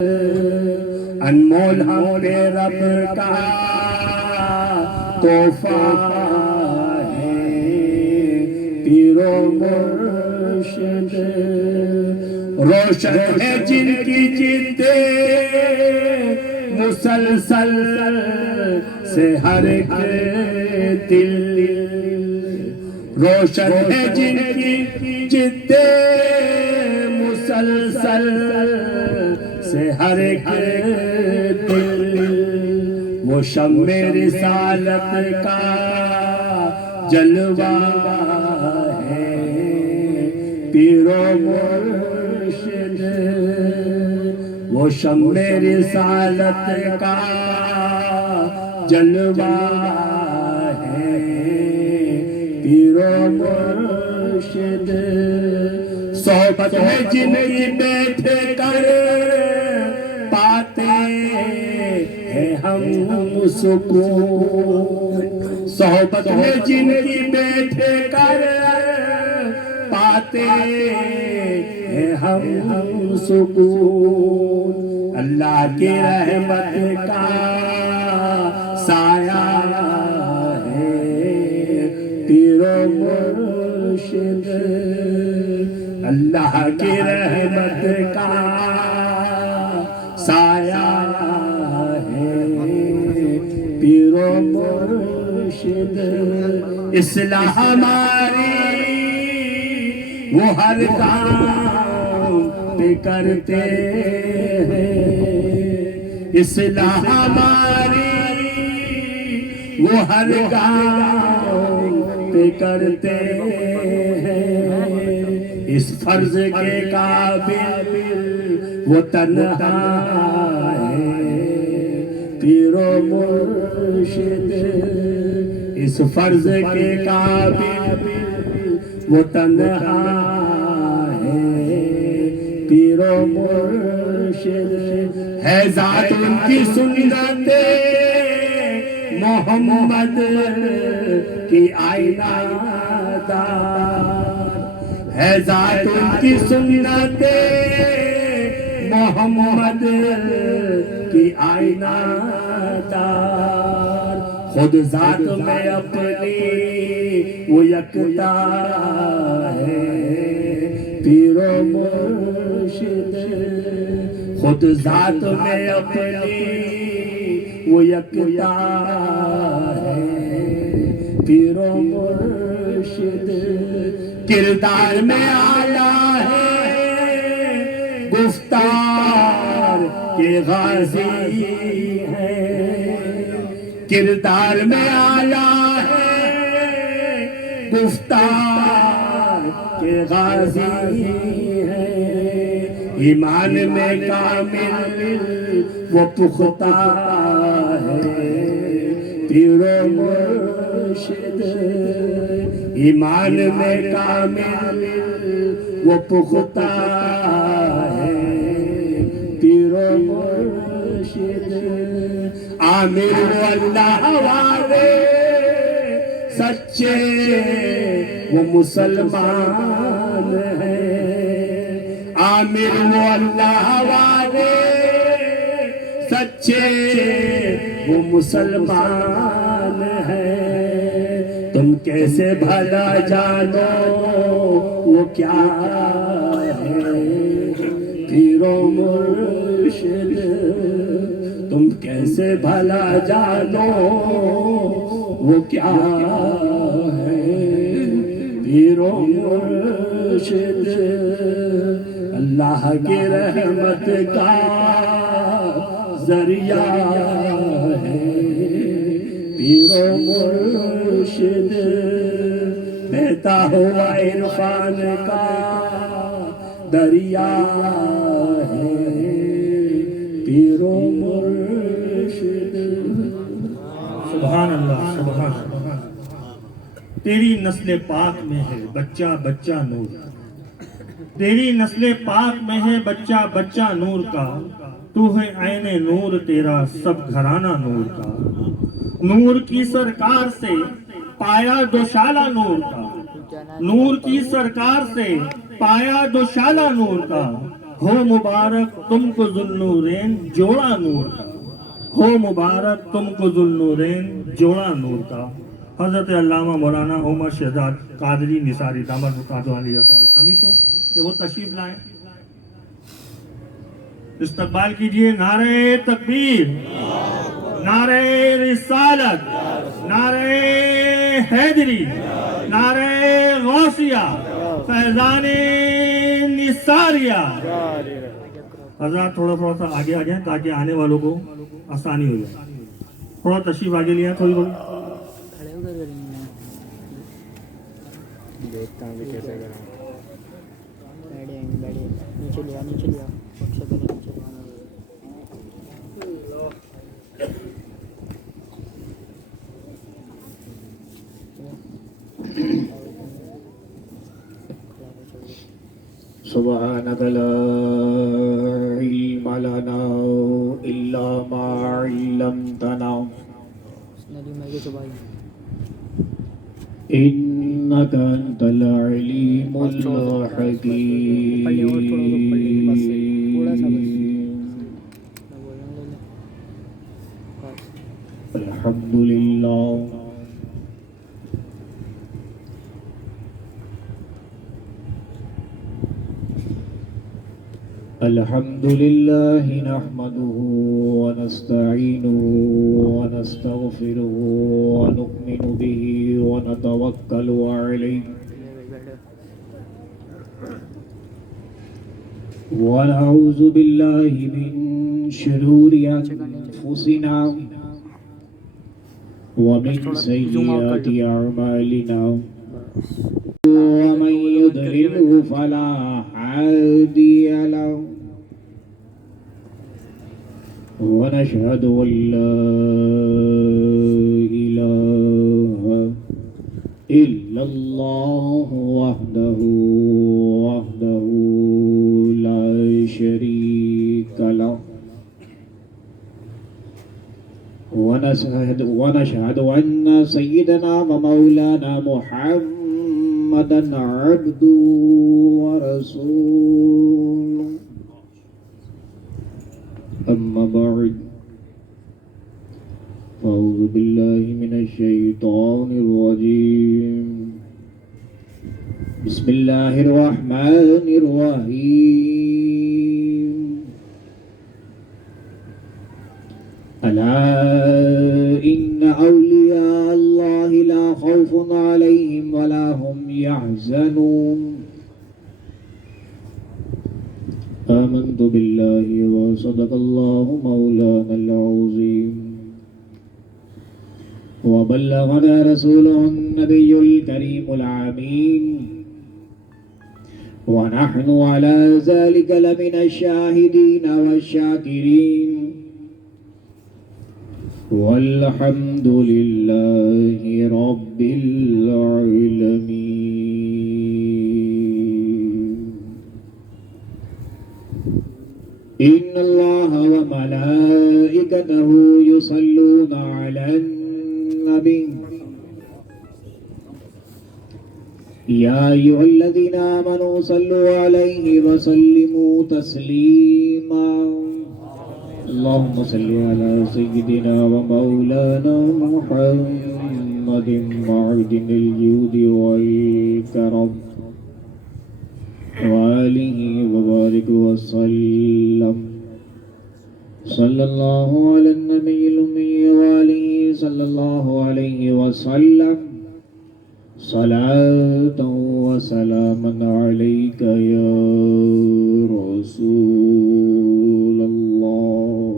انمول ہم پہ رب کا تحفہ ہے پیر و مرشد، روشن ہے جن کی جدیں مسلسل سے ہر ایک دل، روشن ہے جن کی جدیں مسلسل سے ہر ایک دل، وہ شمع رسالت کا جلوہ ہے پیر و مرشد، وہ شمع رسالت کا جلوہ ہے پیر و مرشد، صحبت میں جن کی بیٹھ کر پاتے ہیں ہم سکون، صحبت میں جن کی بیٹھ کر پاتے ہیں ہم سکون، اللہ کی رحمت کا سایہ ہے پیر و مرشد، اللہ کی رحمت کا سایہ ہے پیر و مرشد، اصلاح ہماری وہ ہر کام پہ کرتے ہیں، اصلاح ہماری وہ ہر کام پہ کرتے ہیں، اس فرض کے قابل وہ تنہا ہے پیر و مرشد، اس فرض کے قابل وہ تنہا ہے پیر و مرشد، ہے ذات ان کی سنت محمد کی آئینہ دار، ہے ذات ان کی سنت محمد کی آئینہ دار، خود ذات میں اپنی وہ یکتا ہے پیر و مرشد، خود ذات میں اپنی وہ یکتا ہے پیر و مرشد، کردار میں اعلیٰ ہے گفتار کے غازی ہے، کردار میں اعلیٰ ہے گفتار کے غازی ہے، ایمان میں کامل وہ پختہ ہے پیر و مرشد، ایمان میں کامل وہ پختہ ہے پیر و مرشد، عامر وہ اللہ والے سچے وہ مسلمان ہیں، عامر وہ اللہ والے سچے وہ مسلمان ہیں، تم کیسے بھلا جانو وہ کیا ہے پیر و مرشد، تم کیسے بھلا جانو وہ کیا ہے پیر و مرشد، اللہ کی رحمت کا ذریعہ ہے پیر و مرشد، بہتا ہوا عرفان کا دریا ہے پیر و مرشد۔ سبحان اللہ، سبحان اللہ، تیری نسل پاک میں ہے بچہ بچہ نور، تیری نسل پاک میں ہے بچہ بچہ نور کا، تو ہے عین نور تیرا سب گھرانہ نور کا، نور کی سرکار سے پایا دوشالہ نور کا، نور کی سرکار سے پایا دوشالہ نور کا، ہو مبارک تم کو ذوالنورین جوڑا نور کا، ہو مبارک تم کو ذوالنورین جوڑا نور کا۔ حضرت علامہ مولانا عمر شہزاد قادری نثاری دامت برکاتہ علیہ سے ملتمس ہوں کہ وہ تشریف لائیں، استقبال کیجئے۔ نعرہ تکبیر، نعرہ رسالت، نعرہ حیدری، نعرہ غوثیہ، فیضان نثاریہ۔ حضرات تھوڑا سا آگے آ جائیں تاکہ آنے والوں کو آسانی ہو جائے۔ تھوڑا تشریف آگے لیا تھوڑی تھوڑی۔ دیکھتا ہوں کہ کیسے کروں۔ نیچے لیا سب سے پہلے نیچے لیا۔ سبحانك لا علم لنا إلا ما علمتنا إنك أنت العليم الحكيم الحمد لله الحمد لله نحمده ونستعينه ونستغفره ونؤمن به ونتوكل عليه ونعوذ بالله من شرور أنفسنا ومن سيئات أعمالنا ومن يضلله فلا هادي له ونشهد أن لا إله إلا الله وحده لا شريك له ونشهد أن سيدنا ومولانا محمدا عبده ورسوله أما بعد فأعوذ بالله من الشيطان الرجيم بسم الله الرحمن الرحيم ألا إن أولياء الله لا خوف عليهم ولا هم يحزنون آمنت بالله وصدق الله مولانا العظيم وبلغنا رسوله النبي الكريم العمين ونحن على ذلك لمن الشاهدين والشاكرين والحمد لله رب العالمين إن الله وملائكته يصلون على النبي يا أيها الذين آمنوا صلوا عليه وسلموا تسليما اللهم صل على سيدنا ومولانا محمد معدن الجود والكرم وآله وبارك وسلم صلى الله على النبي الأمي وآله صلى الله عليه وسلم صلاة وسلاما عليك يا رسول الله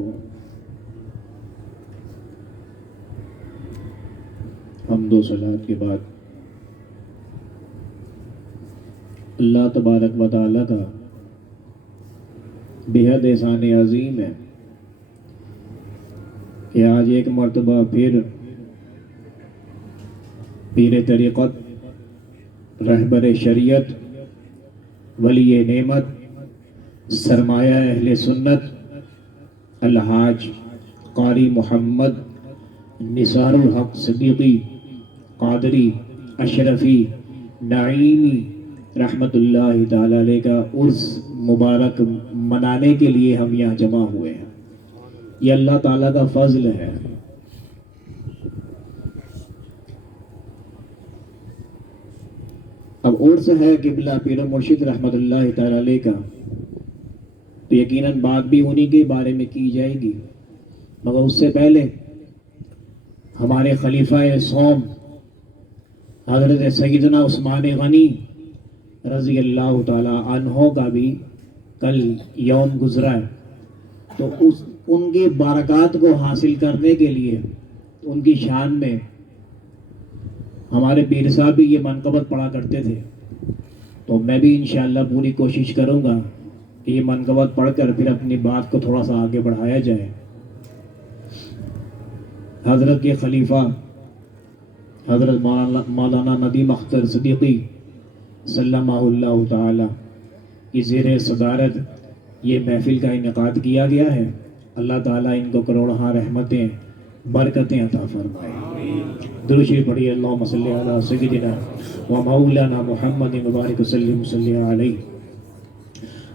حمد و صلاة کے بعد اللہ تبارک و تعالیٰ کا بہت احسان عظیم ہے کہ آج ایک مرتبہ پھر پیر طریقت، رہبر شریعت، ولی نعمت، سرمایہ اہل سنت الحاج قاری محمد نثار الحق صدیقی قادری اشرفی نعیمی رحمت اللہ تعالی علیہ کا عرس مبارک منانے کے لیے ہم یہاں جمع ہوئے ہیں. یہ اللہ تعالیٰ کا فضل ہے. اب عرس ہے قبلہ پیر مرشد رحمت اللہ تعالی علیہ کا، تو یقیناً بات بھی انہی کے بارے میں کی جائے گی، مگر اس سے پہلے ہمارے خلیفہ صوم حضرت سیدنا عثمان غنی رضی اللہ تعالی عنہ کا بھی کل یوم گزرا ہے. تو ان کی برکات کو حاصل کرنے کے لیے ان کی شان میں ہمارے پیر صاحب بھی یہ منقبت پڑھا کرتے تھے. تو میں بھی انشاءاللہ پوری کوشش کروں گا کہ یہ منقبت پڑھ کر پھر اپنی بات کو تھوڑا سا آگے بڑھایا جائے. حضرت کے خلیفہ حضرت مولانا ندیم اختر صدیقی سلمہ اللہ تعالی کی زیر صدارت یہ محفل کا انعقاد کیا گیا ہے. اللہ تعالیٰ ان کو کروڑہا رحمتیں برکتیں عطا فرمائے. درود شریف پڑھیے. اللہم صلی علی سیدنا و مولانا محمد مبارک وسلم صلی علیہ.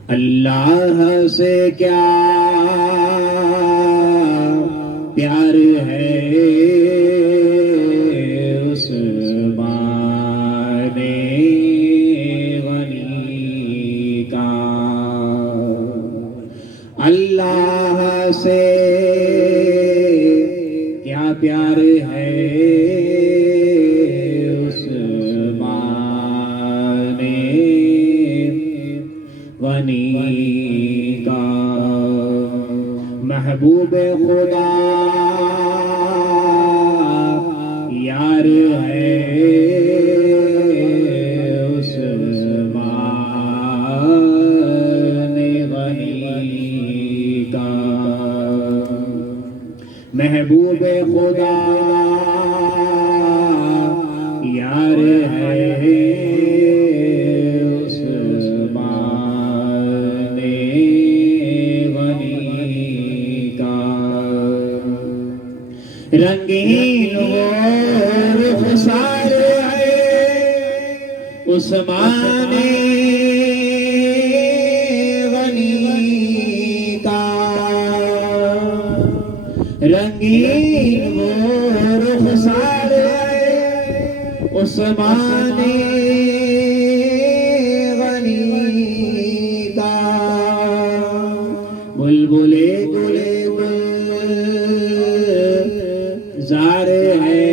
اللہ سے کیا پیار ہے عثمان غنی کا، اللہ سے کیا پیار ہے عثمان غنی کا. محبوب خدا یار ہے عثمان غنی کا. محبوب خدا یار ہے عثمان غنی کا. رنگین وہ رخسار ہے عثمان غنی کا. رنگین وہ رخسار ہے عثمان غنی کا. بلبلے گلے زار ہے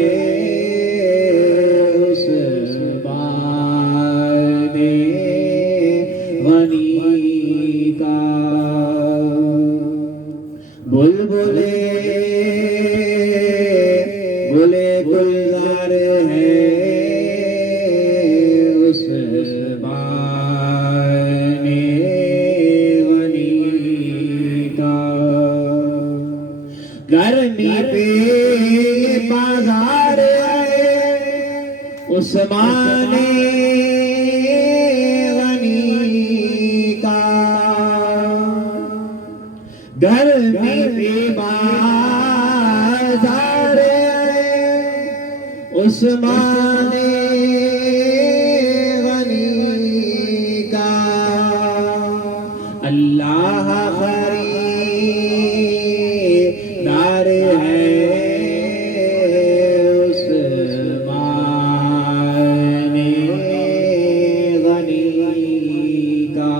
عثمان غنی کا. بلبلے گلے گلزار ہے عثمان غنی کا. گرمی پہ بازار ہے عثمان غنی کا. گرمی پہ بازار ہے عثمان غنی کا. اللہ خریدار ہے عثمان غنی کا.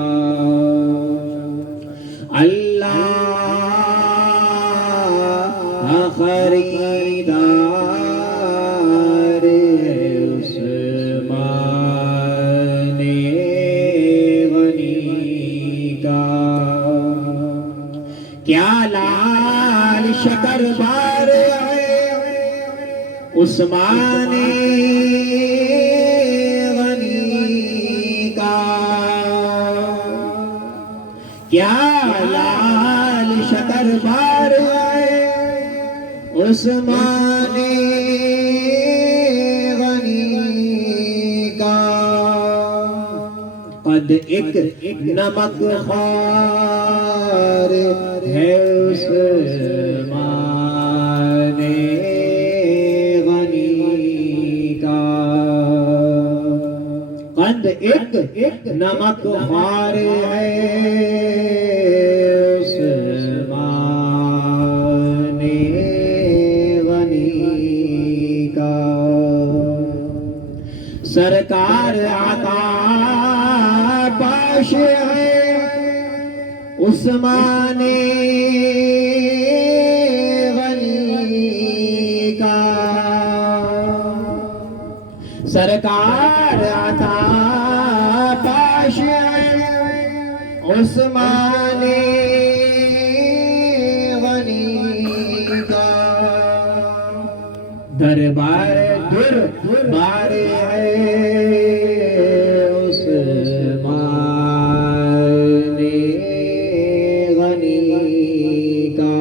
اللہ خریدار ہے عثمان غنی کا. کیا لال شکر بار ہے عثمان غنی کا. کیا لال شکر بار ہے عثمان غنی کا. قد ایک نمک خوار ہے عثمان غنی کا. قد ایک نمک خوار ہے عثمان غنی کا، سرکار عطا پاش ہے عثمان غنی کا، سرکار عطا پاش ہے عثمان غنی کا، دربار دربار ہے عثمان غنی کا،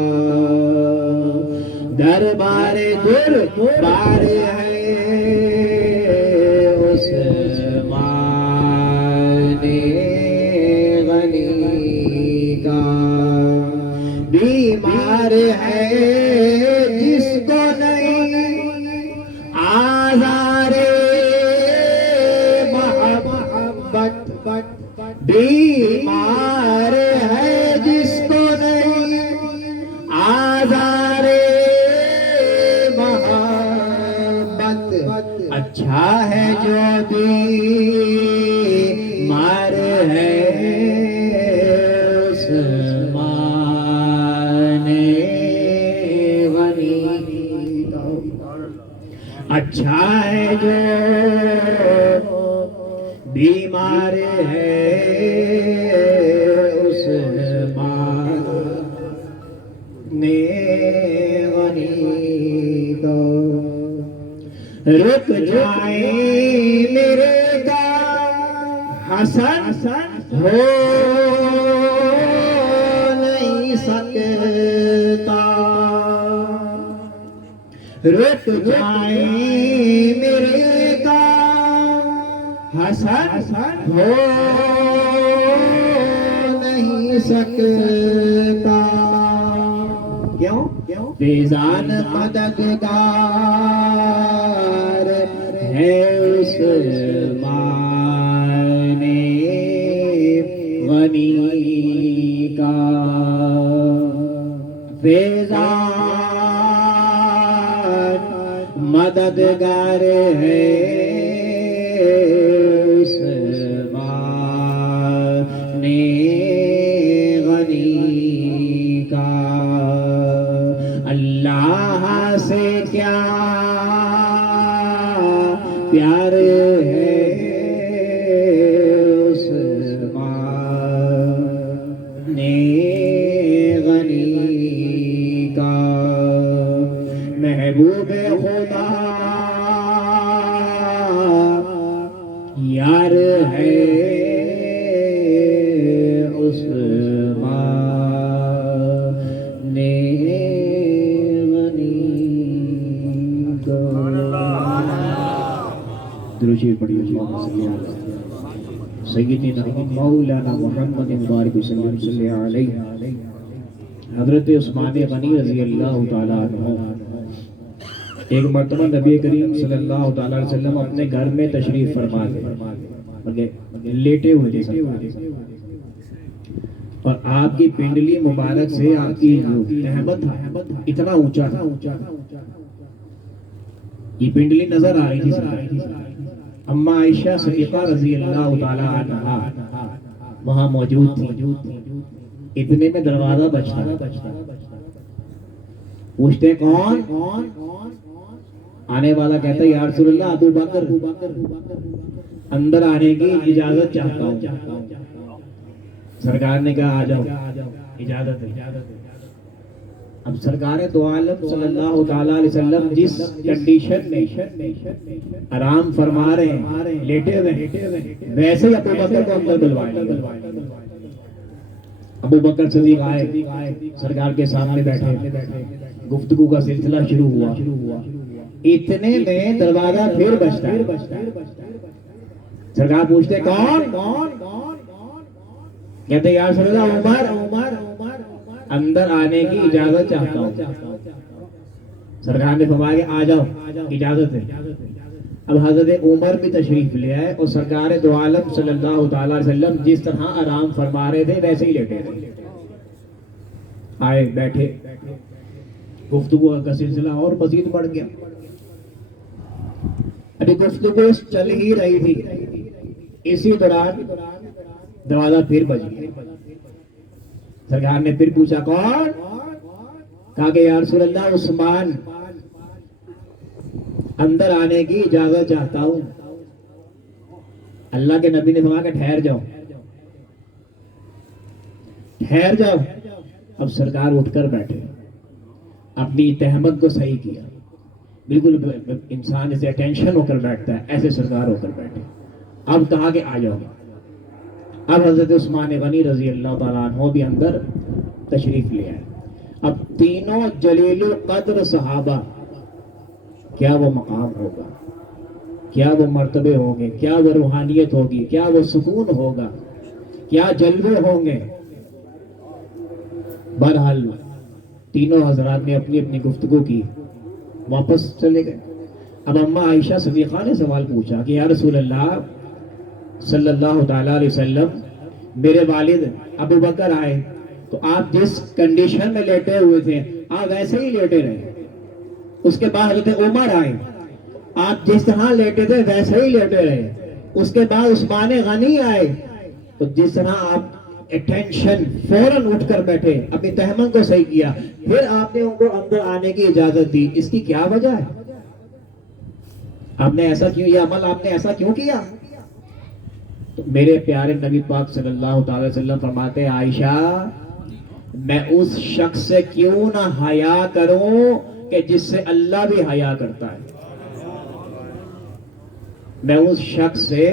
دربار دربار ہے عثمان غنی کا، بیمار ہے جس کو نہیں آزار محبت، بیمار ہے جس کو نہیں آزار محبت، اچھا ہے جو بیمار ہے عثمان غنی کا، اچھا ہے جو بیمار ہے عثمان غنی کا، رک جائے میرے گام حسن ہو نہیں سکتا، رک جائے میرے گام حسن ہو نہیں سکتا، کیوں فیضان مددگار ہے عثمان غنی کا، فیضان مددگار ہے عثمان غنی کا، اللہ سے کیا پیار ہے عثمان غنی کا، محبوب خدا یار ہے عثمان غنی کا، درود پڑھیے سیدنا مولانا محمد مبارک وسلم صلی اللہ علیہ۔ حضرت عثمان غنی رضی اللہ تعالیٰ عنہ ایک مرتبہ نبی کریم صلی اللہ تعالیٰ علیہ وسلم اپنے گھر میں تشریف فرما تھے، لیٹے ہوئے تھے اور آپ کی پنڈلی مبارک سے آپ کی جو احمد تھا اتنا اونچا تھا، یہ پنڈلی نظر آ رہی تھی، اما عائشہ صدیقہ رضی اللہ تعالیٰ عنہا وہاں موجود تھی، اتنے میں دروازہ بجتا، پوچھتے کون؟ آنے والا کہتا ہے یا رسول اللہ ابو بکر، اندر آنے کی اجازت چاہتا ہوں۔ سرکار نے کہا آ جاؤ، اجازت ہے۔ اب سرکار دو عالم صلی اللہ تعالیٰ علیہ وسلم جس کنڈیشن میں آرام فرما رہے ہیں، لیٹے ہوئے ہیں، ویسے ہی ابو بکر کو اندر بلوائے۔ ابو بکر صدیق آئے، سرکار کے سامنے بیٹھے، گفتگو کا سلسلہ شروع ہوا، اتنے میں دروازہ پھر بجتا ہے، سرکار پوچھتے کون؟ کہتے یا رسول اللہ عمر، اندر آنے کی اجازت چاہتا ہوں۔ سرکار نے فرمایا کہ آ جاؤ، اجازت ہے۔ اب حضرت عمر بھی تشریف لے آئے اور سرکار دو عالم صلی اللہ تعالی علیہ وسلم جس طرح آرام فرما رہے تھے ویسے ہی لیٹے تھے. آئے بیٹھے, گفتگو کا سلسلہ اور مزید بڑھ گیا. ابھی گفتگو چل ہی رہی تھی, اسی دوران دروازہ پھر بج گیا. سرکار نے پھر پوچھا کون؟ کہا کہ یا رسول اللہ عثمان اندر آنے کی اجازت چاہتا ہوں. اللہ کے نبی نے فرمایا کہ ٹھہر جاؤ, ٹھہر جاؤ. اب سرکار اٹھ کر بیٹھے, اپنی تہمت کو صحیح کیا, بالکل انسان جیسے اٹینشن ہو کر بیٹھتا ہے ایسے سرکار ہو کر بیٹھے. اب کہا کہ آ جاؤ. اب حضرت عثمان غنی رضی اللہ تعالیٰ عنہ بھی اندر تشریف لے آئے. اب تینوں جلیل القدر صحابہ, کیا وہ مقام ہوگا, کیا وہ مرتبے ہوں گے, کیا وہ روحانیت ہوگی, کیا وہ سکون ہوگا, کیا جلوے ہوں گے. بہرحال تینوں حضرات نے اپنی اپنی گفتگو کی, واپس چلے گئے. اب اماں عائشہ صدیقہ نے سوال پوچھا کہ یا رسول اللہ صلی اللہ تعالیٰ علیہ وسلم, میرے والد ابو بکر آئے تو آپ جس کنڈیشن میں لیٹے ہوئے تھے آپ ویسے ہی لیٹے رہے. اس کے بعد حضرت عمر آئے, آپ جس طرح لیٹے تھے ویسے ہی لیٹے رہے. اس کے بعد عثمان غنی آئے تو جس طرح آپ اٹینشن فوراً اٹھ کر بیٹھے, اپنی تہمت کو صحیح کیا, پھر آپ نے ان کو اندر آنے کی اجازت دی. اس کی کیا وجہ ہے؟ آپ نے ایسا کیوں, یہ عمل آپ نے ایسا کیوں کیا؟ تو میرے پیارے نبی پاک صلی اللہ تعالی وسلم فرماتے ہیں عائشہ میں اس شخص سے کیوں نہ حیا کروں کہ جس سے اللہ بھی حیا کرتا ہے. میں اس شخص سے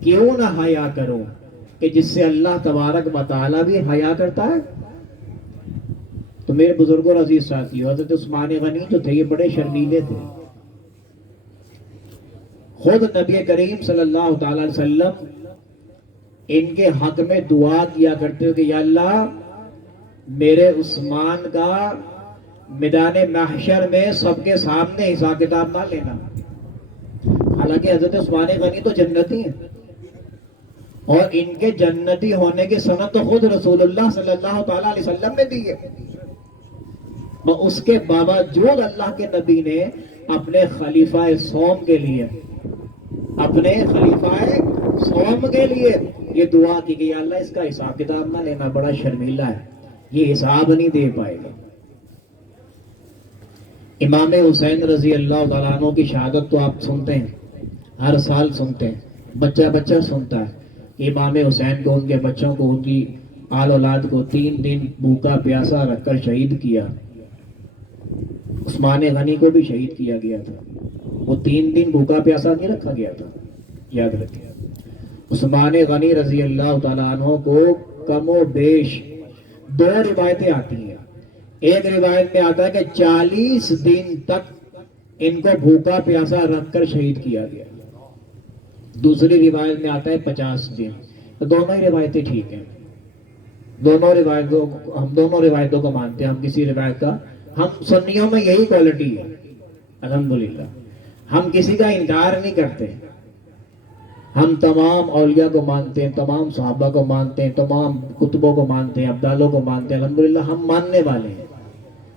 کیوں نہ حیا کروں کہ جس سے اللہ تبارک و تعالی بھی حیا کرتا ہے. تو میرے بزرگوں اور عزیز ساتھیوں, حضرت عثمان غنی جو تھے یہ بڑے شرمیلے تھے. خود نبی کریم صلی اللہ تعالی علیہ وسلم ان کے حق میں دعا کیا کرتے ہو کہ یا اللہ میرے عثمان کا میدان محشر میں سب کے سامنے حساب کتاب نہ لینا. حالانکہ حضرت عثمان غنی تو جنتی ہیں اور ان کے جنتی ہونے کی سند تو خود رسول اللہ صلی اللہ تعالی علیہ وسلم نے دی ہے. اس کے باوجود اللہ کے نبی نے اپنے خلیفہ سوم کے لیے, اپنے خلیفہ سوم کے لیے یہ دعا کی کہ یا اللہ اس کا حساب کتاب نہ لینا, بڑا شرمیلا ہے, یہ حساب نہیں دے پائے گا. امام حسین رضی اللہ تعالیٰ عنہ کی شہادت تو آپ سنتے ہیں, ہر سال سنتے ہیں, بچہ بچہ سنتا ہے. امام حسین کو, ان کے بچوں کو, ان کی آل اولاد کو 3 دن بھوکا پیاسا رکھ کر شہید کیا. عثمان غنی کو بھی شہید کیا گیا تھا, وہ 3 دن بھوکا پیاسا نہیں رکھا گیا تھا, یاد رکھیں. عثمان غنی رضی اللہ تعالیٰ عنہ کو کم و بیش 2 روایتیں آتی ہیں. ایک روایت میں آتا ہے کہ 40 دن تک ان کو بھوکا پیاسا رکھ کر شہید کیا گیا. دوسری روایت میں آتا ہے 50 دن. تو دونوں ہی روایتیں ٹھیک ہیں, ہم دونوں روایتوں کو مانتے ہیں. ہم کسی روایت کا, ہم سنیوں میں یہی کوالٹی ہے الحمدللہ, ہم کسی کا انکار نہیں کرتے. ہم تمام اولیاء کو مانتے ہیں, تمام صحابہ کو مانتے ہیں, تمام کتبوں کو مانتے ہیں, ابدالوں کو مانتے ہیں. الحمدللہ ہم ماننے والے ہیں,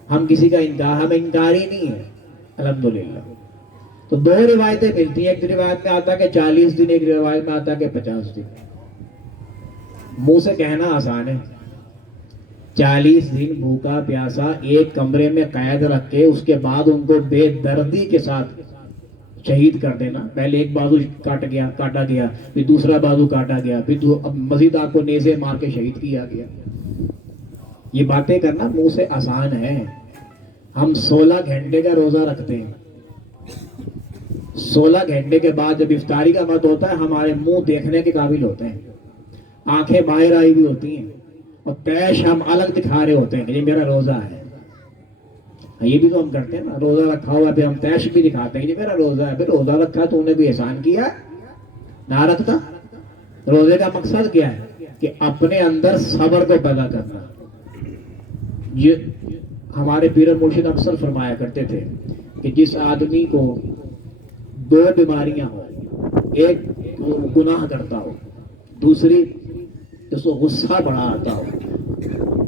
ہم کسی کا انکار, ہم انکاری نہیں ہے الحمدللہ. تو 2 روایتیں ملتی ہیں, ایک روایت میں آتا ہے کہ 40 دن, ایک روایت میں آتا ہے کہ 50 دن. منہ سے کہنا آسان ہے, 40 دن بھوکا پیاسا ایک کمرے میں قید رکھ کے اس کے بعد ان کو بے دردی کے ساتھ شہید کر دینا. پہلے ایک بازو کاٹا گیا, پھر دوسرا بازو کاٹا گیا, پھر مزید آپ کو نیزے مار کے شہید کیا گیا. یہ باتیں کرنا منہ سے آسان ہے. ہم 16 گھنٹے کا روزہ رکھتے ہیں, 16 گھنٹے کے بعد جب افطاری کا وقت ہوتا ہے ہمارے منہ دیکھنے کے قابل ہوتے ہیں, آنکھیں باہر آئی بھی ہوتی ہیں, اور پیش ہم الگ دکھا رہے ہوتے ہیں کہ یہ میرا روزہ ہے. یہ بھی تو ہم کرتے ہیں نا, روزہ رکھا ہوا پھر ہم پیش بھی دکھاتے ہیں یہ میرا روزہ ہے. پھر روزہ رکھا تو انہیں بھی احسان کیا نہ رکھتا. روزے کا مقصد کیا ہے کہ اپنے اندر صبر کو پیدا کرنا. یہ ہمارے پیر مرشد اکثر فرمایا کرتے تھے کہ جس آدمی کو دو بیماریاں ہوں، ایک وہ گناہ کرتا ہو، دوسری اس کو غصہ بڑا آتا ہو.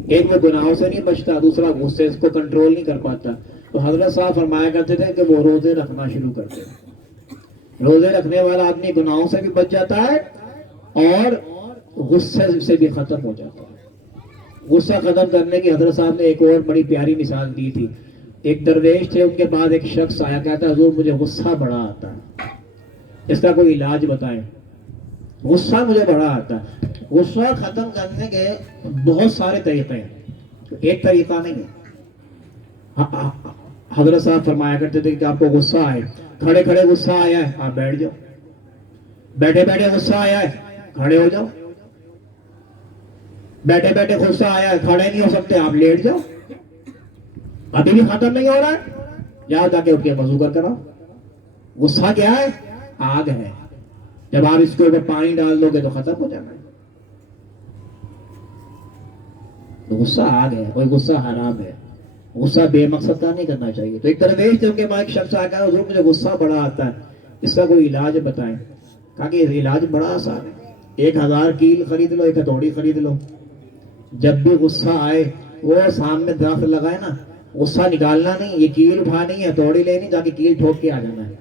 ایک وہ گناہوں سے نہیں بچتا، دوسرا غصے اس کو کنٹرول نہیں کر پاتا. تو حضرت صاحب فرمایا کرتے تھے کہ وہ روزے رکھنا شروع کرتے ہیں. روزے رکھنے والا آدمی گناہوں سے بھی بچ جاتا ہے اور غصے سے بھی ختم ہو جاتا ہے. غصہ ختم کرنے کی حضرت صاحب نے ایک اور بڑی پیاری مثال دی تھی. ایک درویش تھے، ان کے بعد ایک شخص آیا، کہتا حضور مجھے غصہ بڑا آتا ہے، اس کا کوئی علاج بتائیں. غصہ مجھے بڑا آتا ہے. غصہ ختم کرنے کے بہت سارے طریقے ہیں، ایک طریقہ نہیں ہے. حضرت صاحب فرمایا کرتے تھے کہ آپ کو غصہ آئے، کھڑے کھڑے غصہ آیا ہے آپ بیٹھ جاؤ، بیٹھے بیٹھے غصہ آیا ہے کھڑے ہو جاؤ، بیٹھے بیٹھے غصہ آیا ہے کھڑے نہیں ہو سکتے آپ لیٹ جاؤ. ابھی بھی ختم نہیں ہو رہا ہے، جاؤ جا کے اٹھ کے وضو کر آؤ. غصہ کیا ہے؟ آگ ہے، جب آپ اس کے اوپر پانی ڈال دو گے تو ختم ہو جانا ہے. تو غصہ آگ ہے، کوئی غصہ حرام ہے. غصہ بے مقصد کا نہیں کرنا چاہیے. تو ایک درویش جب کے بعد ایک شخص آ کر حضور مجھے غصہ بڑا آتا ہے، اس کا کوئی علاج بتائیں. کہا کہ علاج بڑا آسان ہے، 1000 کیل خرید لو، ایک ہتھوڑی خرید لو. جب بھی غصہ آئے وہ سامنے درخت لگائے نا، غصہ نکالنا نہیں، یہ کیل اٹھانی ہے، ہتھوڑی لینی، جا کے کیل ٹھوک کے آ جانا ہے.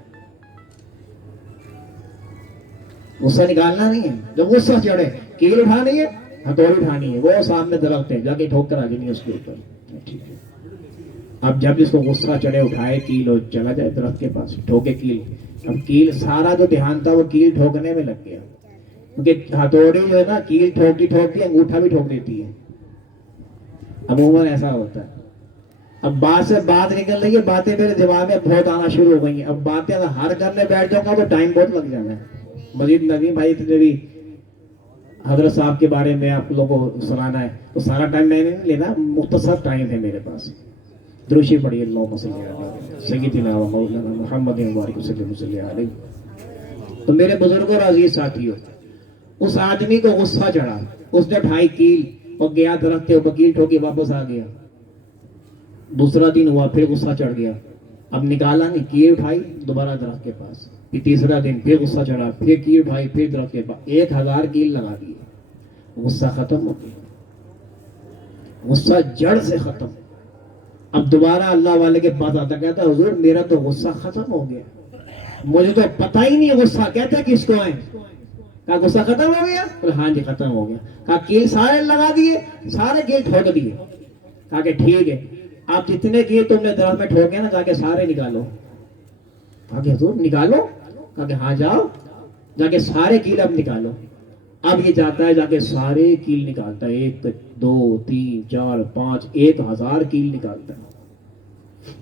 غصہ نکالنا نہیں ہے، جب غصہ چڑھے کیل اٹھانی ہے، ہتھوڑی اٹھانی ہے، وہ سامنے درخت ہے، جا کے ٹھوک کر آ جانی ہے اس کے اوپر. ٹھیک ہے. اب جب اس کو غصہ چڑھے اٹھائے کیل اور چلا جائے درخت کے پاس، ٹھوکے کیل. اب کیل سارا جو دھیان تھا وہ کیل ٹھوکنے میں لگ گیا، کیونکہ ہتھوڑی جو ہے نا کیل ٹھوکتی ٹھوکتی انگوٹھا بھی ٹھوک دیتی ہے. عموماً ایسا ہوتا ہے. اب بات سے بات نکل رہی ہے، باتیں میرے دماغ میں بہت آنا شروع ہو گئی ہیں. اب باتیں اگر ہر کرنے بیٹھ جاؤں گا تو ٹائم بہت لگ جانا ہے. مزید نویم بھائی نے بھی حضرت صاحب کے بارے میں آپ لوگوں کو سنانا ہے، تو سارا ٹائم میں نے نہیں لینا، مختصر ٹائم ہے میرے پاس. دروشی پڑھیے اللہم صلی علی سیدنا و مولانا محمد مبارک وسلم صلی علیہ. تو میرے بزرگوں اور عزیز ساتھیوں، اس آدمی کو غصہ چڑھا، اس نے اٹھائی کیل اور گیا درخت کے اوپر، کیل ٹھوکی واپس آ گیا. دوسرا دن ہوا پھر غصہ چڑھ گیا، اب نکالا نہیں، کیل اٹھائی دوبارہ درخت کے پاس. پھر تیسرا دن پھر غصہ چڑھا، پھر کیل اٹھائی، پھر درخت کے پاس. 1000 کیل لگا دیے، غصہ ختم ہو گیا، غصہ جڑ سے ختم. اب دوبارہ اللہ والے کے پاس آتا، کہتا حضور میرا تو غصہ ختم ہو گیا، مجھے تو پتہ ہی نہیں ہے غصہ کہتے کس کو ہے. کہا غصہ ختم ہو گیا؟ ہاں جی ختم ہو گیا. کہا کیل سارے لگا دیے؟ سارے کیل ٹھوک دیے. کہا کہ ٹھیک ہے، آپ جتنے کیل تم نے درخت میں ٹھوکے نا جا کے سارے نکالو. کہا کہ حضور نکالو؟ کہا کہ ہاں جاؤ جا کے سارے کیل اب نکالو. اب یہ جاتا ہے جا کے سارے کیل نکالتا ہے، 1 2 3 4 5 1000 کیل نکالتا ہے.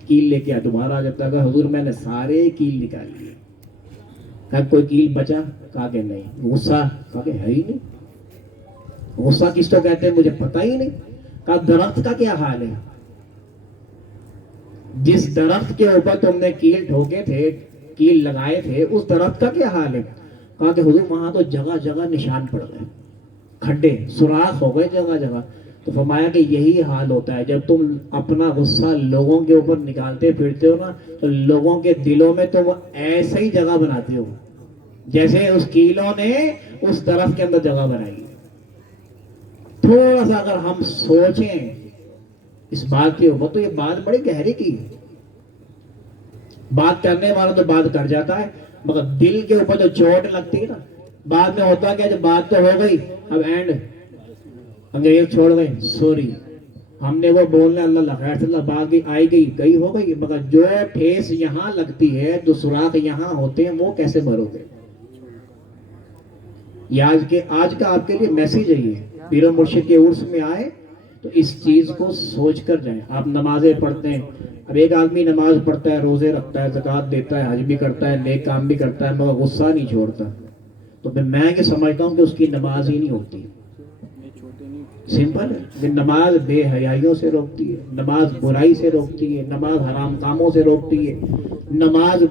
کیل لے کے دوبارہ آ جاتا ہے، حضور میں نے سارے کیل نکال لیے. کہا کوئی کیل بچا؟ کہا کہ نہیں. غصہ؟ کہا کہ ہے ہی نہیں. غصہ کس کو کہتے ہیں مجھے پتہ ہی نہیں. کہا درخت کا کیا حال ہے؟ جس درخت کے اوپر تم نے کیل ٹھوکے تھے، کیل لگائے تھے، اس درخت کا کیا حال ہے؟ کہا کہ حضور وہاں تو جگہ جگہ نشان پڑ گئے، کھڈے سوراخ ہو گئے جگہ جگہ. تو فرمایا کہ یہی حال ہوتا ہے جب تم اپنا غصہ لوگوں کے اوپر نکالتے پھرتے ہو نا، تو لوگوں کے دلوں میں تم ایسے ہی جگہ بناتے ہو جیسے اس کیلوں نے اس درخت کے اندر جگہ بنائی. تھوڑا سا اگر ہم سوچیں اس بات کے اوپر تو یہ بات بڑی گہری کی ہے. بات کرنے والا تو بات کر جاتا ہے، مگر دل کے اوپر جو چوٹ لگتی ہے نا، بعد میں ہوتا کیا جب بات تو ہو گئی، اب اینڈ انگریز چھوڑ گئے، سوری ہم نے وہ بولنے اللہ خیر سے اللہ بات آئی گئی ہو گئی، مگر جو ٹھیس یہاں لگتی ہے، جو سوراخ یہاں ہوتے ہیں، وہ کیسے بھرو گے؟ یہ آج کا آپ کے لیے میسیج ہے. یہ پیر و مرشد کے عرس میں آئے تو اس چیز کو سوچ کر جائیں. آپ نمازیں پڑھتے ہیں، اب ایک آدمی نماز پڑھتا ہے، روزے رکھتا ہے، زکوٰۃ دیتا ہے، حج بھی کرتا ہے، نیک کام بھی کرتا ہے، مگر غصہ نہیں چھوڑتا، تو میں یہ سمجھتا ہوں کہ اس کی نماز ہی نہیں ہوتی. سمپل ہے کہ نماز بے حیائیوں سے روکتی ہے، نماز برائی سے روکتی ہے، نماز حرام کاموں سے روکتی ہے، نماز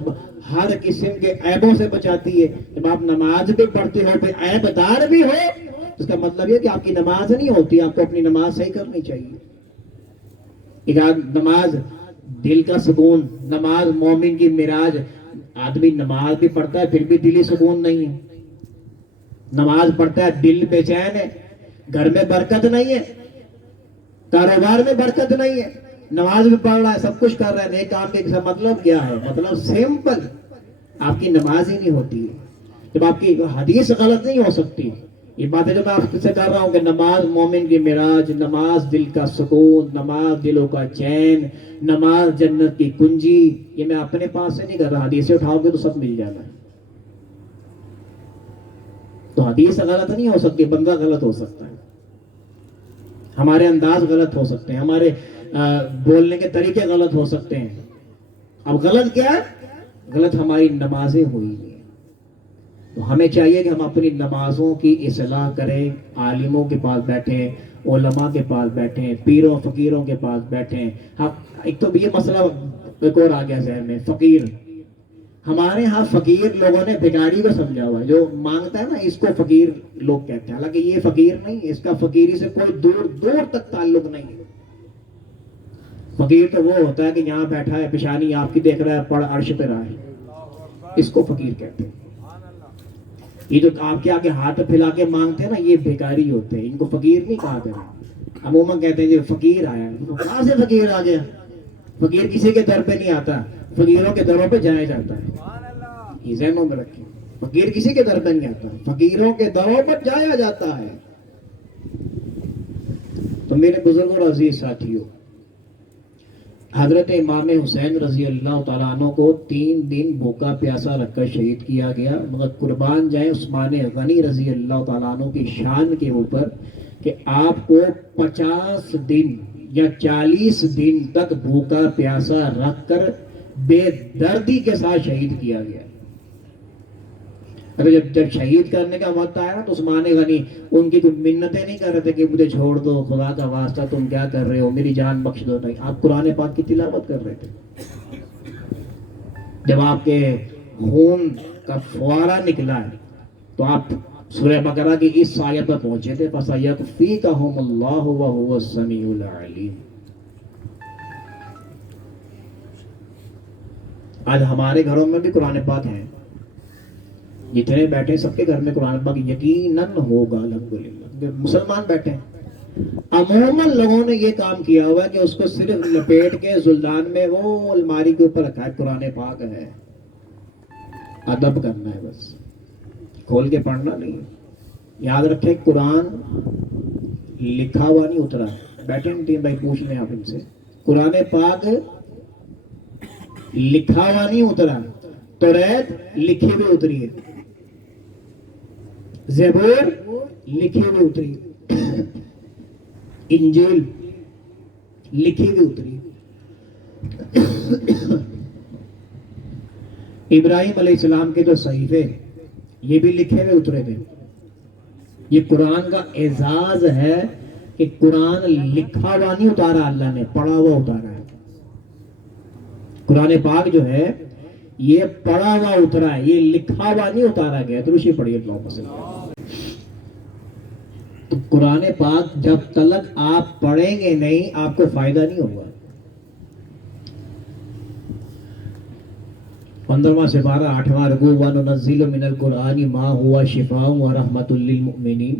ہر قسم کے عیبوں سے بچاتی ہے. جب آپ نماز بھی پڑھتے ہو پھر عیب دار بھی ہو، اس کا مطلب یہ کہ آپ کی نماز نہیں ہوتی. آپ کو اپنی نماز صحیح کرنی چاہیے. ایک نماز دل کا سکون، نماز مومن کی معراج. آدمی نماز بھی پڑھتا ہے پھر بھی دلی سکون نہیں ہے، نماز پڑھتا ہے دل بے چین ہے، گھر میں برکت نہیں ہے، کاروبار میں برکت نہیں ہے، نماز بھی پڑھ رہا ہے، سب کچھ کر رہا ہے، نیک کام کے مطلب کیا ہے؟ مطلب سمپل، آپ کی نماز ہی نہیں ہوتی ہے۔ جب آپ کی حدیث غلط نہیں ہو سکتی، یہ باتیں جو میں آپ سے کر رہا ہوں کہ نماز مومن کی معراج، نماز دل کا سکون، نماز دلوں کا چین، نماز جنت کی کنجی، یہ میں اپنے پاس سے نہیں کر رہا، حدیثیں اٹھاؤ گے تو سب مل جانا ہے۔ تو حدیث غلط نہیں ہو سکتی، بندہ غلط ہو سکتا ہے، ہمارے انداز غلط ہو سکتے ہیں، ہمارے بولنے کے طریقے غلط ہو سکتے ہیں۔ اب غلط کیا ہے؟ غلط ہماری نمازیں ہوئی ہیں۔ تو ہمیں چاہیے کہ ہم اپنی نمازوں کی اصلاح کریں، عالموں کے پاس بیٹھیں، علماء کے پاس بیٹھیں، پیروں فقیروں کے پاس بیٹھیں۔ ہم ایک تو یہ مسئلہ ایک اور آ گیا ذہن میں، فقیر۔ ہمارے ہاں فقیر لوگوں نے بھکاری کو سمجھا ہوا ہے، جو مانگتا ہے نا اس کو فقیر لوگ کہتے ہیں، حالانکہ یہ فقیر نہیں، اس کا فقیری سے کوئی دور تک تعلق نہیں ہے۔ فقیر تو وہ ہوتا ہے کہ یہاں بیٹھا ہے، پیشانی آپ کی دیکھ رہا ہے، پڑ عرش پہ رہا ہے، اس کو فقیر کہتے ہیں۔ یہ جو آپ کے آگے ہاتھ پھیلا کے مانگتے ہیں نا، یہ بھکاری ہوتے ہیں، ان کو فقیر نہیں کہا کریں۔ عموماً کہتے ہیں جی فقیر آیا ہے، کہاں سے فقیر آ گیا؟ فقیر کسی کے در پہ نہیں آتا، فقیروں کے دروں پہ جایا جاتا ہے، یہ ذہنوں میں رکھیں۔ فقیر کسی کے در پہ نہیں آتا، فقیروں کے دروں پر جایا جاتا ہے۔ تو میرے بزرگوں اور عزیز ساتھیوں، حضرت امام حسین رضی اللہ تعالیٰ عنہ کو 3 دن بھوکا پیاسا رکھ کر شہید کیا گیا، مگر قربان جائیں عثمان غنی رضی اللہ تعالیٰ عنہ کی شان کے اوپر کہ آپ کو 50 دن یا 40 دن تک بھوکا پیاسا رکھ کر بے دردی کے ساتھ شہید کیا گیا۔ اگر جب شہید کرنے کا وقت آیا نا تو عثمان غنی ان کی کوئی منتیں نہیں کر رہے تھے کہ مجھے چھوڑ دو، خدا کا واسطہ تم کیا کر رہے ہو، میری جان بخش دو، نہیں، آپ قرآن پاک کی تلاوت کر رہے تھے۔ جب آپ کے خون کا فوارہ نکلا ہے تو آپ سورہ بقرہ کی اس آیت پر پہنچے تھے، فَسَيَكْفِيكَهُمُ اللَّهُ وَهُوَ السَّمِيعُ الْعَلِيمُ۔ آج ہمارے گھروں میں بھی قرآن پاک ہیں، جتنے بیٹھے سب کے گھر میں قرآن پاک یقیناً ہوگا، الحمدللہ مسلمان بیٹھے ہیں۔ عموماً لوگوں نے یہ کام کیا ہوا ہے کہ اس کو صرف لپیٹ کے زلدان میں وہ الماری کے اوپر رکھا ہے، قرآن پاک ہے، ادب کرنا ہے، بس کھول کے پڑھنا نہیں۔ یاد رکھیں قرآن لکھا ہوا نہیں اترا، بیٹھے نہیں بھائی پوچھ لیں آپ ان سے، قرآن پاک لکھا ہوا نہیں اترا، توریت لکھی ہوئی اتری ہے، زبور لکھی ہوئی اتری، انجیل لکھی ہوئی اتری، ابراہیم علیہ السلام کے جو صحیفے یہ بھی لکھے ہوئے اترے تھے۔ یہ قرآن کا اعزاز ہے کہ قرآن لکھا ہوا نہیں اتارا، اللہ نے پڑھا ہوا اتارا ہے۔ قرآن پاک جو ہے یہ پڑھا ہوا اترا ہے، یہ لکھا ہوا نہیں اتارا گیا۔ دروشی پڑھیے اللہم صلی اللہ علیہ وسلم۔ تو قرآن پاک جب تلک آپ پڑھیں گے نہیں آپ کو فائدہ نہیں ہوگا۔ 15واں سپارہ 8واں رکوع، وَنُنَزِّلُ مِنَ الْقُرْآنِ مَا هُوَ شِفَاءٌ وَرَحْمَةٌ لِّلْمُؤْمِنِينَ۔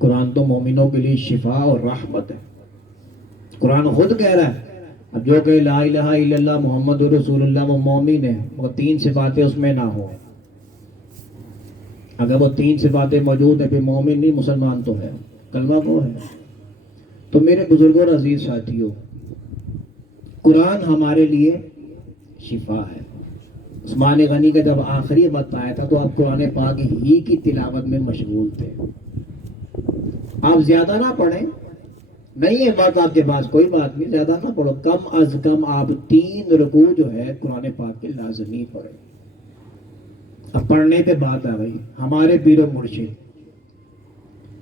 قرآن تو مومنوں کے لیے شفا اور رحمت ہے۔ قرآن خود کہہ رہا ہے، اب جو کہ لا الہ الا اللہ محمد رسول اللہ وہ مومن ہے، وہ 3 صفاتیں اس میں نہ ہوں، اگر وہ 3 صفاتیں موجود ہیں پھر مومن نہیں، مسلمان تو ہے، کلمہ کو ہے۔ تو میرے بزرگوں اور عزیز ساتھیوں، قرآن ہمارے لیے شفا ہے۔ عثمان غنی کا جب آخری وقت آیا تھا تو آپ قرآن پاک ہی کی تلاوت میں مشغول تھے۔ آپ زیادہ نہ پڑھیں، نہیں ہے بات آپ کے پاس، کوئی بات نہیں، زیادہ نہ پڑھو، کم از کم آپ 3 رکوع جو ہے قرآن پاک کے لازمی پڑھیں۔ اب پڑھنے پہ بات آ گئی، ہمارے پیر و مرشد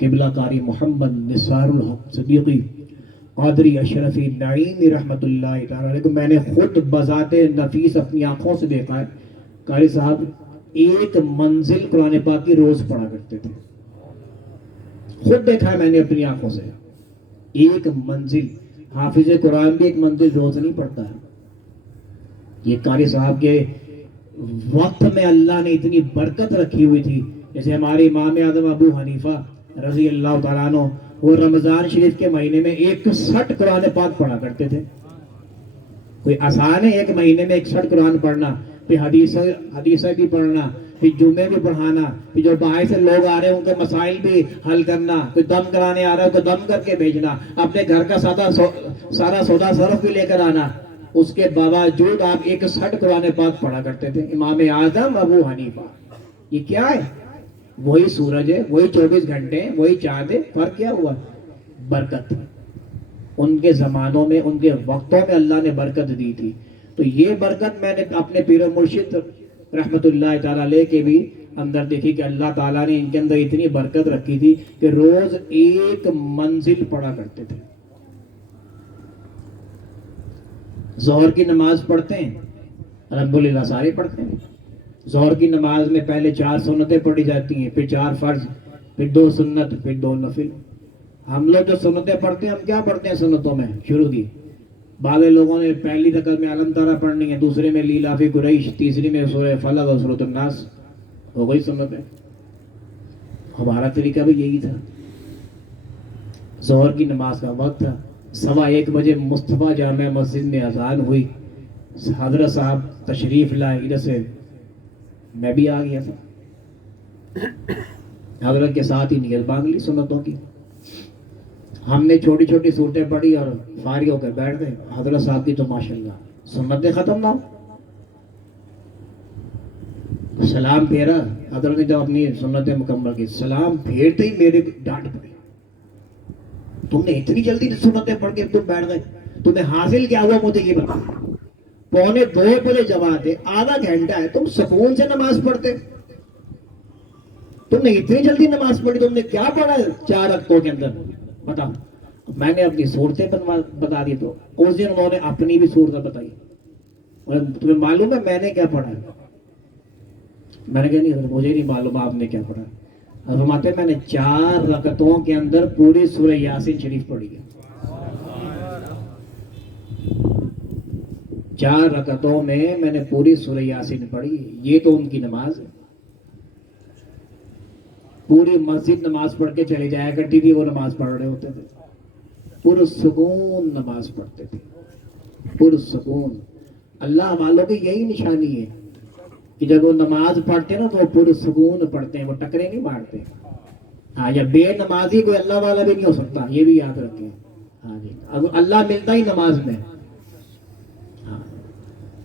قبلہ قاری محمد نثار الحق صدیقی قادری اشرفی نعیمی رحمت اللہ تعالیٰ علیہ کو میں نے خود بذات نفیس اپنی آنکھوں سے دیکھا ہے۔ قاری صاحب 1 منزل قرآن پاک کی روز پڑھا کرتے تھے، خود دیکھا ہے میں نے اپنی آنکھوں سے، 1 منزل۔ حافظ قرآن بھی 1 منزل روز نہیں پڑھتا ہے۔ یہ قاری صاحب کے وقت میں اللہ نے اتنی برکت رکھی ہوئی تھی. جیسے ہمارے امام اعظم ابو حنیفہ رضی اللہ تعالیٰ عنہ وہ رمضان شریف کے مہینے میں 61 قرآن پاک پڑھا کرتے تھے. کوئی آسان ہے ایک مہینے میں 61 قرآن پڑھنا، پھر حدیثیں بھی پڑھنا، پھر جمعے بھی پڑھانا، پھر جو باہر سے لوگ آ رہے ہیں ان کے مسائل بھی حل کرنا، کوئی دم کرانے آ رہا ہے کو دم کر کے بھیجنا، اپنے گھر کا سارا سودا صرف بھی لے کر آنا. اس کے باوجود آپ 61 قرآن پاک پڑھا کرتے تھے. امام اعظم ابو حنیفہ. یہ کیا ہے؟ وہی سورج ہے، وہی 24 گھنٹے ہیں، وہی چاند ہے. فرق کیا ہوا؟ برکت. ان کے زمانوں میں، ان کے وقتوں میں اللہ نے برکت دی تھی. تو یہ برکت میں نے اپنے پیر و مرشد رحمت اللہ تعالیٰ علیہ کے بھی اندر دیکھی کہ اللہ تعالیٰ نے ان کے اندر اتنی برکت رکھی تھی کہ روز ایک منزل پڑھا کرتے تھے. ظہر کی نماز پڑھتے ہیں الحمدللہ سارے پڑھتے ہیں. ظہر کی نماز میں پہلے 4 سنتیں پڑھی جاتی ہیں، پھر 4 فرض، پھر 2 سنت، پھر 2 نفل. ہم لوگ جو سنتیں پڑھتے ہیں، ہم کیا پڑھتے ہیں سنتوں میں؟ شروع کی بعض لوگوں نے پہلی رکعت میں علم تارا پڑھنی ہے، دوسرے میں لیلا فی قریش، تیسری میں سورہ فلق اور سورۃ الناس. ہو گئی سنتیں. ہمارا طریقہ بھی یہی تھا. ظہر کی نماز کا وقت تھا، 1:15 بجے مصطفیٰ جامع مسجد میں اذان ہوئی. حضرت صاحب تشریف لائے، ادھر سے میں بھی آ گیا تھا. حضرت کے ساتھ ہی نیت مانگ لی سنتوں کی. ہم نے چھوٹی چھوٹی صورتیں پڑھی اور فارغ ہو کر بیٹھ گئے. حضرت صاحب کی تو ماشاءاللہ سنتیں ختم نہ ہو. سلام پھیرا. حضرت نے جب اپنی سنتیں مکمل کی، سلام پھیرتے ہی میرے ڈانٹ پڑی، تم نے اتنی جلدی سنتیں پڑھ کے تم بیٹھ گئے، تمہیں حاصل کیا ہوا مجھے یہ بتا. 1:45 بجے جماعت ہے، آدھا گھنٹہ ہے، تم سکون سے نماز پڑھتے. تم نے اتنی جلدی نماز پڑھی، تم نے کیا پڑھا 4 رکعتوں کے اندر بتا. میں نے اپنی صورتیں بتا دی. تو اس دن انہوں نے اپنی بھی صورتیں بتائی. اور تمہیں معلوم ہے میں نے کیا پڑھا ہے؟ میں نے کہا نہیں مجھے نہیں معلوم آپ نے کیا پڑھا. فرماتے میں نے 4 رکعتوں کے اندر پوری سورہ یاسین شریف پڑھی ہے. 4 رکعتوں میں نے پوری سورہ یاسین پڑھی. یہ تو ان کی نماز ہے. پوری مسجد نماز پڑھ کے چلی جایا کرتی تھی، وہ نماز پڑھ رہے ہوتے تھے. پرسکون نماز پڑھتے تھے، پرسکون. اللہ والوں کی یہی نشانی ہے کہ جب وہ نماز پڑھتے ہیں نا تو وہ پرسکون پڑھتے ہیں، وہ ٹکرے نہیں مارتے. ہاں، یا بے نمازی کوئی اللہ والا بھی نہیں ہو سکتا، یہ بھی یاد رکھیں. ہاں جی، اب اللہ ملتا ہی نماز میں. ہاں،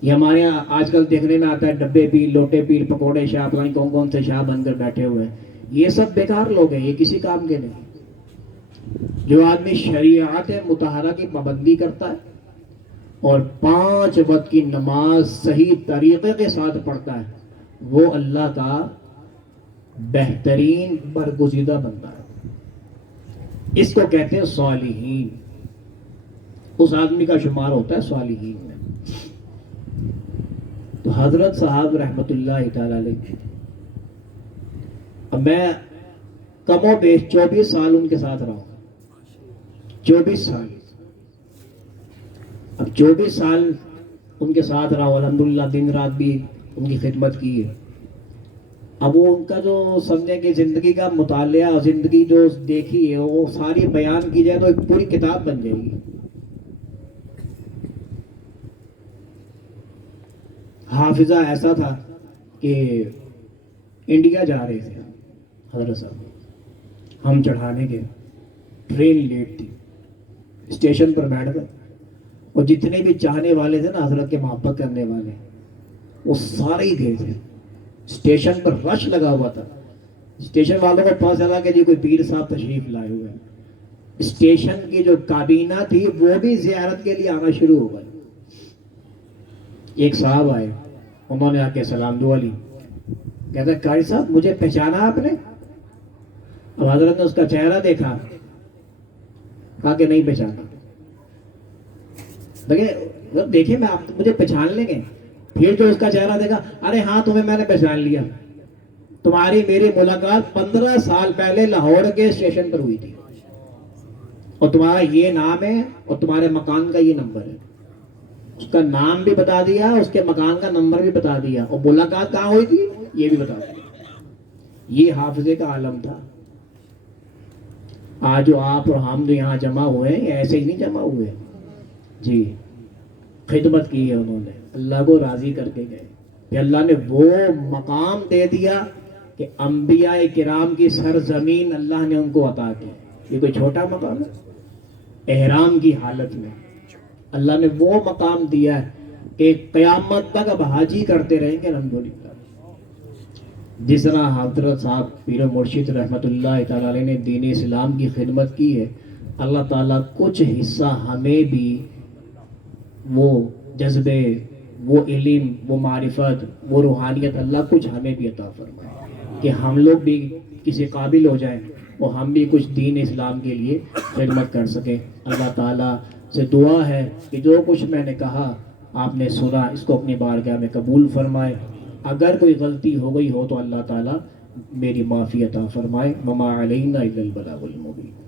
یہ ہمارے یہاں آج کل دیکھنے میں آتا ہے ڈبے پیر، لوٹے پیر، پکوڑے شاہ، پتہ نہیں کون کون سے شاہ بن کر بیٹھے ہوئے ہیں. یہ سب بیکار لوگ ہیں، یہ کسی کام کے نہیں. جو آدمی شریعت مطہرہ کی پابندی کرتا ہے اور 5 وقت کی نماز صحیح طریقے کے ساتھ پڑھتا ہے، وہ اللہ کا بہترین برگزیدہ بندہ ہے. اس کو کہتے ہیں صالحین. اس آدمی کا شمار ہوتا ہے صالحین میں. تو حضرت صاحب رحمت اللہ تعالی علیہ، اب میں کم و بیش 24 سال ان کے ساتھ رہا ہوں. 24 سال. اب 24 سال ان کے ساتھ رہا ہوں، الحمدللہ دن رات بھی ان کی خدمت کی ہے. اب وہ ان کا جو سمجھیں کہ زندگی کا مطالعہ، زندگی جو دیکھی ہے وہ ساری بیان کی جائے تو ایک پوری کتاب بن جائے گی. حافظہ ایسا تھا کہ انڈیا جا رہے تھے حضرت صاحب، ہم چڑھانے گئے، ٹرین لیٹ تھی، اسٹیشن پر بیٹھ گئے اور جتنے بھی چاہنے والے تھے نا حضرت کے محبت کرنے والے، وہ سارے ہی گئے تھے. اسٹیشن پر رش لگا ہوا تھا. اسٹیشن والوں کو پتہ چلا کہ جی کوئی پیر صاحب تشریف لائے ہوئے ہیں. اسٹیشن کی جو کابینہ تھی وہ بھی زیارت کے لیے آنا شروع ہو گئی. ایک صاحب آئے، انہوں نے آ کے سلام دعا لی. کہتا ہے قاری صاحب مجھے پہچانا آپ نے؟ اب حضرت نے اس کا چہرہ دیکھا، کہا کہ نہیں پہچانا. دیکھیں میں آپ مجھے پہچان لیں گے. پھر جو اس کا چہرہ دیکھا، ارے ہاں تمہیں میں نے پہچان لیا، تمہاری میری ملاقات 15 سال پہلے لاہور کے اسٹیشن پر ہوئی تھی اور تمہارا یہ نام ہے اور تمہارے مکان کا یہ نمبر ہے اس کا نام بھی بتا دیا، اس کے مکان کا نمبر بھی بتا دیا، اور ملاقات کہاں ہوئی تھی یہ بھی بتا دیا۔ یہ حافظے کا عالم تھا۔ آج جو آپ اور ہم جو یہاں جمع ہوئے ہیں، ایسے ہی نہیں جمع ہوئے جی، خدمت کی ہے انہوں نے، اللہ کو راضی کر کے گئے کہ اللہ نے وہ مقام دے دیا کہ انبیاء کرام کی سرزمین اللہ نے ان کو عطا کی۔ یہ کوئی چھوٹا مقام ہے؟ احرام کی حالت میں اللہ نے وہ مقام دیا ہے کہ قیامت تک اب حاجی کرتے رہیں گے الحمدللہ۔ جس طرح حضرت صاحب پیر مرشد رحمت اللہ تعالی علیہ نے دین اسلام کی خدمت کی ہے، اللہ تعالیٰ کچھ حصہ ہمیں بھی وہ جذبے، وہ علم، وہ معرفت، وہ روحانیت اللہ کچھ ہمیں بھی عطا فرمائے کہ ہم لوگ بھی کسی قابل ہو جائیں اور ہم بھی کچھ دین اسلام کے لیے خدمت کر سکیں۔ اللہ تعالیٰ سے دعا ہے کہ جو کچھ میں نے کہا آپ نے سنا، اس کو اپنی بارگاہ میں قبول فرمائے۔ اگر کوئی غلطی ہو گئی ہو تو اللہ تعالیٰ میری معافی عطا فرمائے۔ وما علینا الا البلاغ المبین۔